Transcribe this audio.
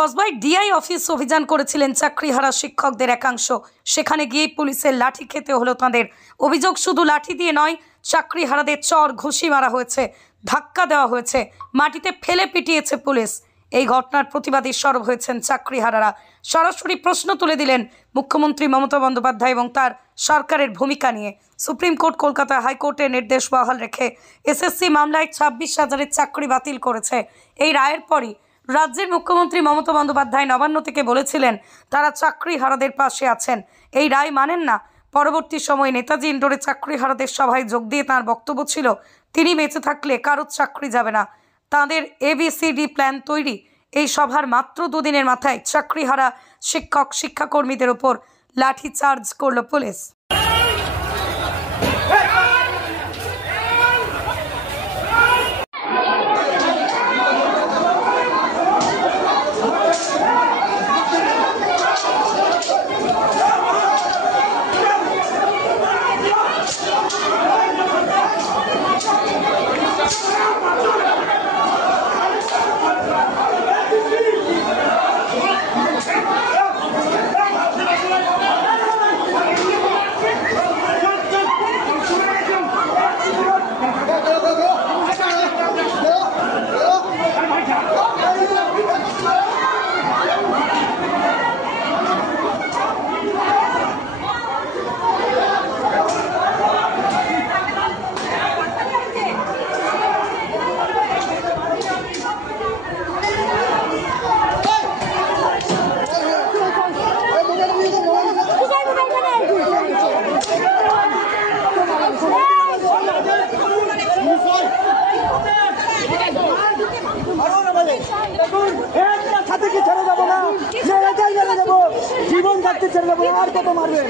কসবায় DI office অভিযান করেছিলেন চাকরিহারা শিক্ষকদের একাংশ। সেখানে গিয়ে পুলিশের লাঠি খেতে হলো তাদের। অভিযোগ শুধু লাঠি দিয়ে নয়, চাকরিহারাদের চর ঘুষি মারা হয়েছে, ধাক্কা দেওয়া হয়েছে, মাটিতে ফেলে পিটিয়েছে পুলিশ। এই ঘটনার প্রতিবাদে সরব হয়েছেন চাকরিহারারা। সরাসরি প্রশ্ন তুলে দিলেন মুখ্যমন্ত্রী মমতা বন্দ্যোপাধ্যায় এবং তার সরকারের ভূমিকা নিয়ে। সুপ্রিম কোর্ট কলকাতা হাইকোর্টের নির্দেশ বহাল রেখে এসএসসি মামলায় 26,000-এর চাকরি বাতিল করেছে। এই রায়ের পরই রাজ্যের মুখ্যমন্ত্রী মমতা বন্দ্যোপাধ্যায় নবান্ন থেকে বলেছিলেন তারা চাকরিহারাদের পাশে আছেন। এই রায় মানেন না। পরবর্তী সময়ে নেতাজি ইন্ডোরে চাকরিহারাদের সভায় যোগ দিয়ে তাঁর বক্তব্য ছিল, তিনি বেঁচে থাকলে কারোর চাকরি যাবে না। তাঁদের ABCD প্ল্যান তৈরি। এই সভার মাত্র 2 দিনের মাথায় চাকরিহারা শিক্ষক শিক্ষাকর্মীদের ওপর লাঠি চার্জ করল পুলিশ। জীবন থাকতে ছেড়ে দেবো, আর কত মারবে।